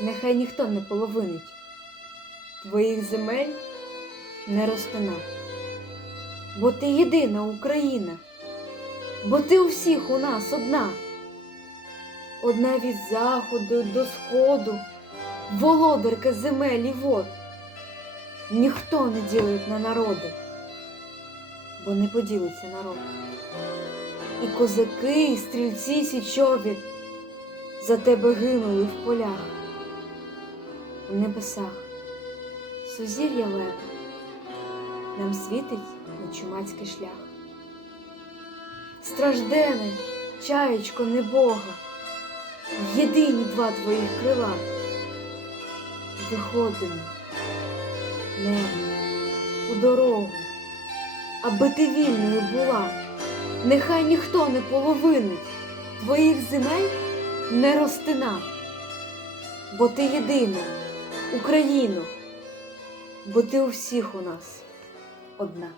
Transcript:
нехай ніхто не половинить, твоїх земель не розтина. Бо ти єдина Україна, бо ти у всіх у нас одна, одна від заходу до сходу, володарка земель і вод. Ніхто не ділить на народи, бо не поділиться народ. І козаки, і стрільці січові за тебе гинули в полях, у небесах, сузір'я лева, нам світить на чумацький шлях. Страждене, чаєчко небога, єдині два твоїх крила. Виходимо, небо, у дорогу, аби ти вільною була. Нехай ніхто не половинить твоїх земель не розтина, бо ти єдина, Україно, бо ти у всіх у нас одна.